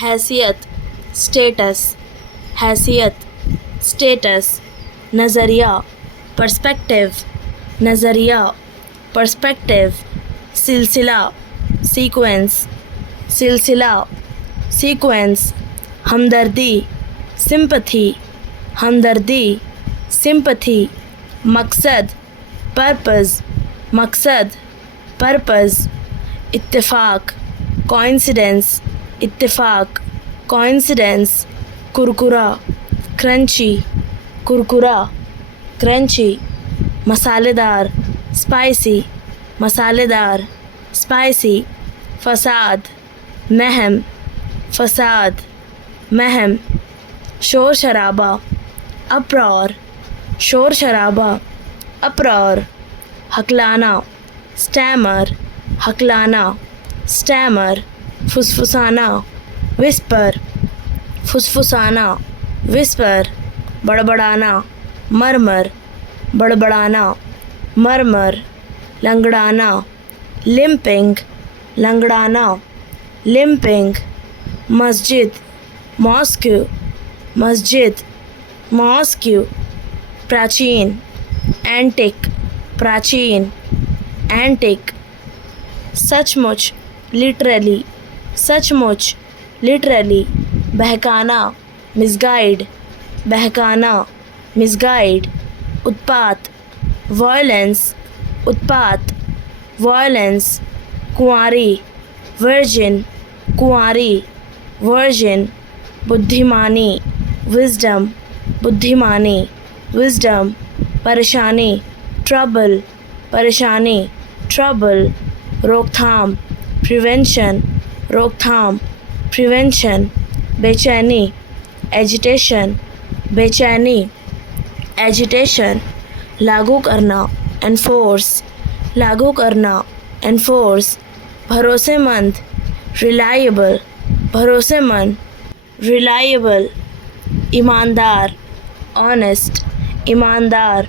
हैसियत स्टेटस, हैसियत स्टेटस, नज़रिया पर्सपेक्टिव, नज़रिया पर्सपेक्टिव, सिलसिला सीक्वेंस, सिलसिला सीक्वेंस, हमदर्दी सिंपथी, हमदर्दी सिंपथी, मकसद पर्पस, मकसद पर्पस, इत्तेफाक कोइंसिडेंस, इत्तेफाक कोइंसिडेंस, कुरकुरा क्रंची, कुरकुरा क्रंची, मसालेदार स्पाइसी, मसालेदार स्पाइसी, फसाद महम, फसाद महम, शोर शराबा अप्रॉर, शोर शराबा अप्रॉर, हकलाना स्टैमर, हकलाना स्टैमर, फुसफुसाना विस्पर, फुसफुसाना विस्पर, बड़बड़ाना मरमर, बड़बड़ाना मरमर, लंगड़ाना लिम्पिंग, लंगड़ाना लिम्पिंग, मस्जिद मॉस्क्यू, मस्जिद मॉस्क्यू, प्राचीन एंटिक, प्राचीन एंटिक, सचमुच लिटरली, सचमुच लिटरली, बहकाना मिसगाइड, बहकाना मिसगाइड, उत्पात वायलेंस, उत्पात वायलेंस, कुंवारी वर्जिन, कुंवारी वर्जिन, बुद्धिमानी विजडम, बुद्धिमानी विजडम, परेशानी ट्रबल, परेशानी ट्रबल, रोकथाम प्रिवेंशन, रोकथाम प्रिवेंशन, बेचैनी एजिटेशन, बेचैनी एजिटेशन, लागू करना एनफोर्स, लागू करना एनफोर्स, भरोसेमंद रिलायबल, भरोसेमंद रिलायबल, ईमानदार ऑनेस्ट, ईमानदार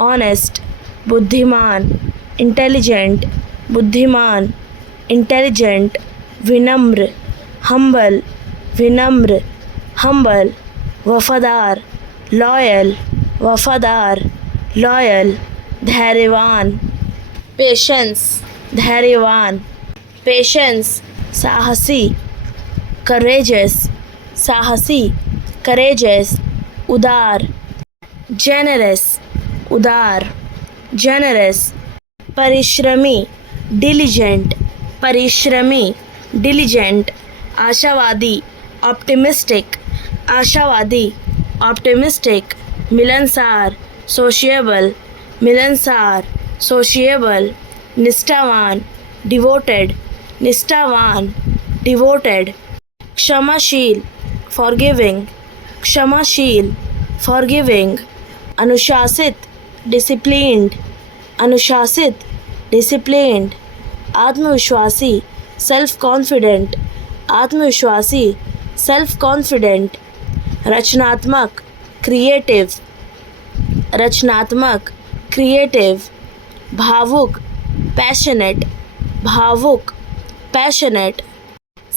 ऑनेस्ट, बुद्धिमान इंटेलिजेंट, बुद्धिमान इंटेलिजेंट, विनम्र हम्बल, विनम्र हम्बल, वफादार लॉयल, वफादार लॉयल, धैर्यवान पेशेंस, धैर्यवान पेशेंस, साहसी करेजस, साहसी करेजस, उदार जेनरस, उदार जेनरस, परिश्रमी डिलिजेंट, परिश्रमी डिलिजेंट, आशावादी ऑप्टिमिस्टिक, आशावादी ऑप्टिमिस्टिक, मिलनसार सोशिएबल, मिलनसार सोशिएबल, निष्ठावान डिवोटेड, निष्ठावान डिवोटेड, क्षमाशील फॉरगिविंग, क्षमाशील फॉरगिविंग, अनुशासित डिसिप्लिन्ड, अनुशासित डिसिप्लिन्ड, आत्मविश्वासी सेल्फ कॉन्फिडेंट, आत्मविश्वासी सेल्फ कॉन्फिडेंट, रचनात्मक क्रिएटिव, रचनात्मक क्रिएटिव, भावुक पैशनेट, भावुक पैशनेट,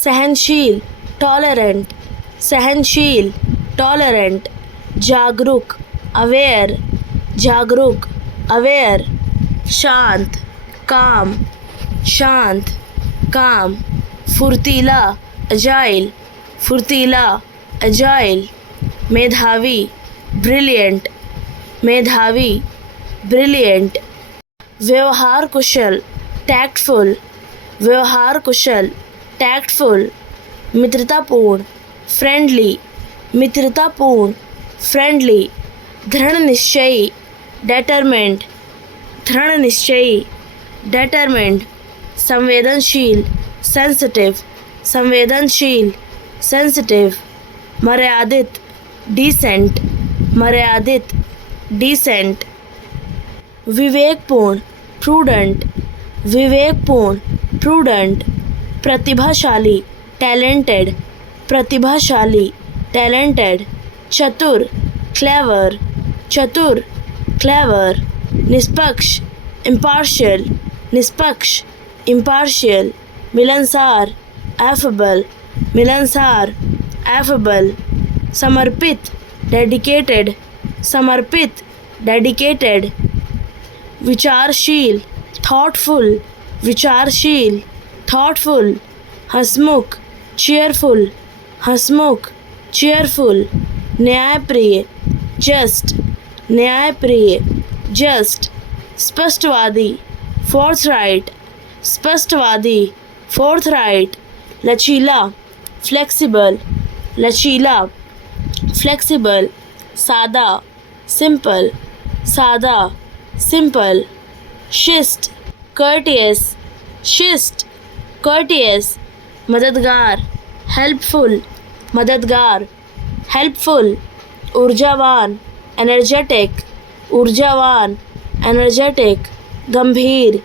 सहनशील टॉलरेंट, सहनशील टॉलरेंट, जागरूक अवेयर, जागरूक अवेयर, शांत काम, शांत काम, फुर्तीला अजाइल, फुर्तीला अजाइल, मेधावी ब्रिलियंट, मेधावी ब्रिलियंट, व्यवहार कुशल टैक्टफुल, व्यवहार कुशल टैक्टफुल, मित्रतापूर्ण फ्रेंडली, मित्रतापूर्ण फ्रेंडली, दृढ़ निश्चयी डेटरमेंट, दृढ़ निश्चयी डेटरमेंट, संवेदनशील सेंसिटिव, संवेदनशील सेंसिटिव, मर्यादित डिसेंट, मर्यादित डिसेंट, विवेकपूर्ण प्रूडेंट, विवेकपूर्ण प्रूडेंट, प्रतिभाशाली टैलेंटेड, प्रतिभाशाली टैलेंटेड, चतुर क्लेवर, चतुर क्लेवर, निष्पक्ष इम्पार्शियल, निष्पक्ष इम्पार्शियल, मिलनसार एफेबल, मिलनसार, affable, समर्पित, dedicated, समर्पित, dedicated, विचारशील, thoughtful, विचारशील, thoughtful, हंसमुख, cheerful, हंसमुख, cheerful, न्यायप्रिय, just, न्यायप्रिय, just, स्पष्टवादी, forthright, स्पष्टवादी, forthright, लचीला, flexible, लचीला, flexible, सादा, simple, सादा, simple, शिष्ट, courteous, शिष्ट, courteous, मददगार, helpful, मददगार, helpful, ऊर्जावान, energetic, ऊर्जावान, energetic, गंभीर,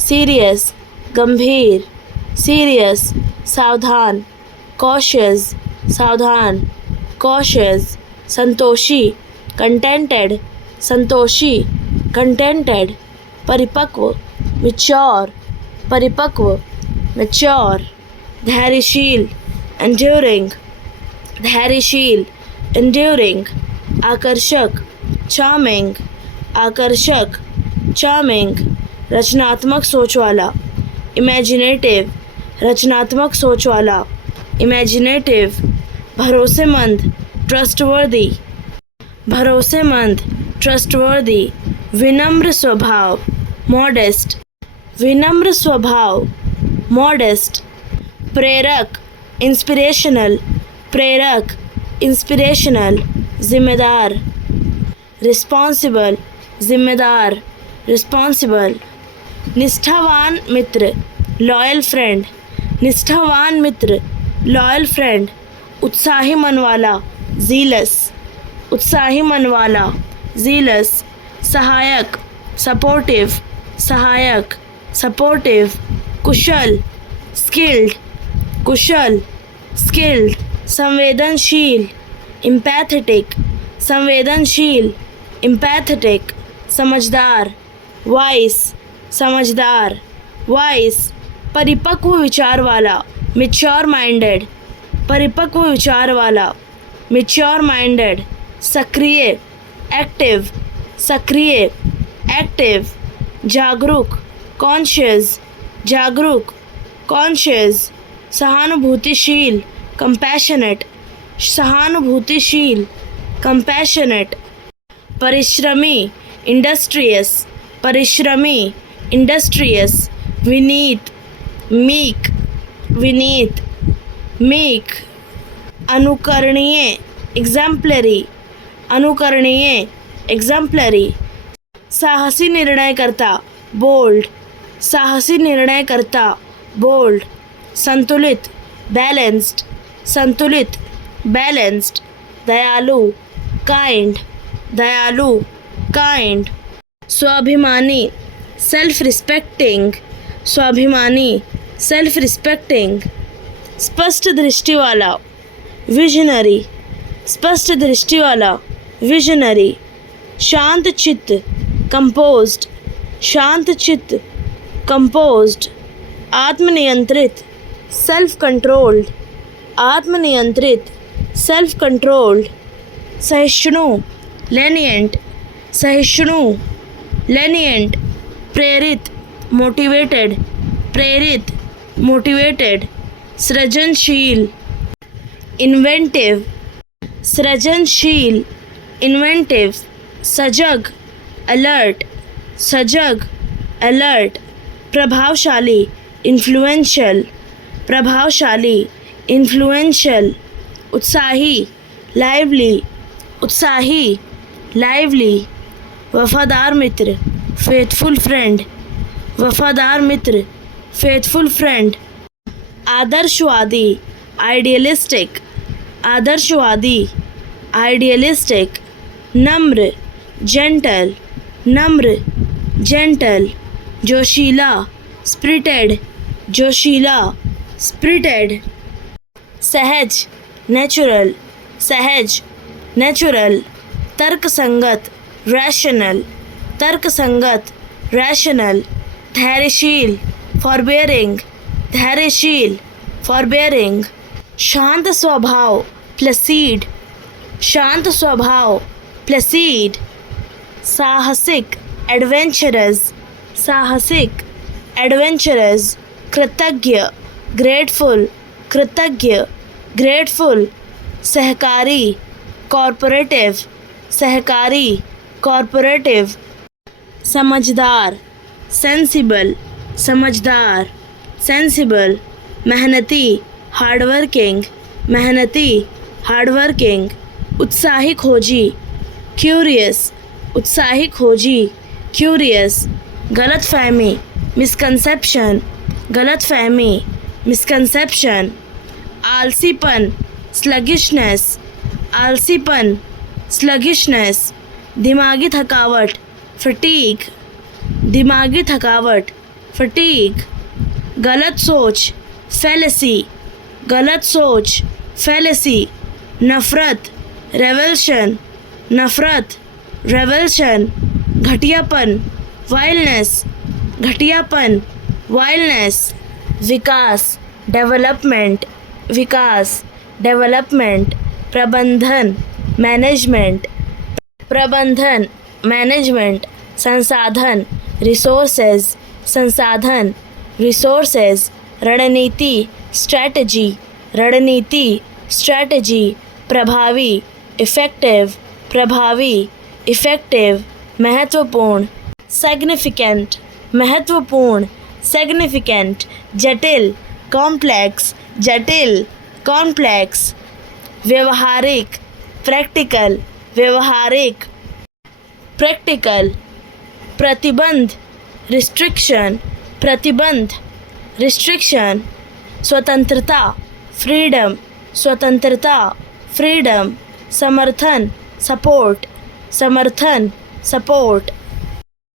serious, गंभीर, serious, सावधान, cautious, सावधान, cautious, Santoshi, contented, Santoshi, contented, परिपक्व, mature, परिपक्व, mature, धैर्यशील, enduring, धैर्यशील, enduring, आकर्षक, charming, आकर्षक, charming, रचनात्मक सोच वाला, imaginative, रचनात्मक सोच वाला, imaginative, भरोसेमंद, trustworthy, भरोसेमंद, trustworthy, विनम्र स्वभाव, modest, विनम्र स्वभाव, modest, प्रेरक, inspirational, प्रेरक, inspirational, जिम्मेदार, responsible, जिम्मेदार, responsible, निष्ठावान मित्र, लॉयल फ्रेंड, निष्ठावान मित्र, लॉयल फ्रेंड, उत्साही मन वाला, zealous, उत्साही मन वाला, zealous, सहायक, सपोर्टिव, सहायक, सपोर्टिव, कुशल, स्किल्ड, कुशल, स्किल्ड, संवेदनशील, एम्पैथेटिक, संवेदनशील, एम्पैथेटिक, समझदार, वाइस, समझदार, वाइस, परिपक्व विचार वाला, मैच्योर माइंडेड, परिपक्व विचार वाला, मैच्योर माइंडेड, सक्रिय, एक्टिव, सक्रिय, एक्टिव, जागरूक, कॉन्शियस, जागरूक, कॉन्शियस, सहानुभूतिशील, कंपैशनेट, सहानुभूतिशील, कंपैशनेट, परिश्रमी, इंडस्ट्रियस, परिश्रमी, industrious, Vineet, meek, Vineet, meek, अनुकरणीय, एग्जाम्पलरी, अनुकरणीय, एग्जाम्पलरी, साहसी निर्णयकर्ता, बोल्ड, साहसी निर्णयकर्ता, बोल्ड, संतुलित, बैलेंस्ड, संतुलित, बैलेंस्ड, दयालु, काइंड, दयालु, काइंड, स्वाभिमानी, सेल्फ रिस्पेक्टिंग, स्वाभिमानी, सेल्फ रिस्पेक्टिंग, स्पष्ट दृष्टि वाला, विजनरी, स्पष्ट दृष्टि वाला, विजनरी, शांत चित्त, कंपोज्ड, शांत चित्त, कंपोज्ड, आत्मनियंत्रित, सेल्फ कंट्रोल्ड, आत्मनियंत्रित, सेल्फ कंट्रोल्ड, सहिष्णु, lenient, सहिष्णु, lenient, प्रेरित, मोटिवेटेड, प्रेरित, मोटिवेटेड, सृजनशील, इन्वेंटिव, सृजनशील, इन्वेंटिव, सजग, अलर्ट, सजग, अलर्ट, प्रभावशाली, इन्फ्लुएंशियल, प्रभावशाली, इन्फ्लुएंशियल, उत्साही, लाइवली, उत्साही, लाइवली, वफादार मित्र, फेथफुल फ्रेंड, वफादार मित्र, फेथफुल फ्रेंड, आदर्शवादी, आइडियलिस्टिक, आदर्शवादी, आइडियलिस्टिक, नम्र, जेंटल, नम्र, जेंटल, जोशीला, स्पिरिटेड, जोशीला, स्पिरिटेड, सहज, नेचुरल, सहज, नेचुरल, तर्कसंगत, रैशनल, तर्कसंगत, रैशनल, धैर्यशील, फॉरबेयरिंग, धैर्यशील, फॉरबेयरिंग, शांत स्वभाव प्लसीड, शांत स्वभाव प्लसीड। साहसिक एडवेंचरस, साहसिक एडवेंचरस। कृतज्ञ ग्रेटफुल, कृतज्ञ ग्रेटफुल। सहकारी कॉरपोरेटिव, सहकारी कॉरपोरेटिव। समझदार सेंसिबल, समझदार सेंसिबल। मेहनती हार्डवर्किंग, मेहनती हार्डवर्किंग। उत्साही खोजी क्यूरियस, उत्साही खोजी क्यूरियस। गलतफहमी मिसकंसेप्शन, गलतफहमी मिसकंसेप्शन। आलसीपन स्लगिशनेस, आलसीपन स्लगिशनेस। दिमागी थकावट फटीग, दिमागी थकावट फटीग। गलत सोच फैलेसी, गलत सोच फैलेसी। नफ़रत रेवल्शन, नफ़रत रेवल्शन। घटियापन वाइल्डनेस, घटियापन वाइल्डनेस। विकास डेवलपमेंट, विकास डेवलपमेंट। प्रबंधन मैनेजमेंट, प्रबंधन मैनेजमेंट। संसाधन रिसोर्सेज, संसाधन रिसोर्सेज। रणनीति स्ट्रैटेजी, रणनीति स्ट्रैटेजी। प्रभावी इफ़ेक्टिव, प्रभावी इफ़ेक्टिव। महत्वपूर्ण सिग्निफिकेंट, महत्वपूर्ण सिग्निफिकेंट। जटिल कॉम्प्लेक्स, जटिल कॉम्प्लेक्स। व्यवहारिक प्रैक्टिकल, व्यवहारिक प्रैक्टिकल। प्रतिबंध रिस्ट्रिक्शन, प्रतिबंध रिस्ट्रिक्शन। स्वतंत्रता फ्रीडम, स्वतंत्रता फ्रीडम। समर्थन सपोर्ट, समर्थन सपोर्ट।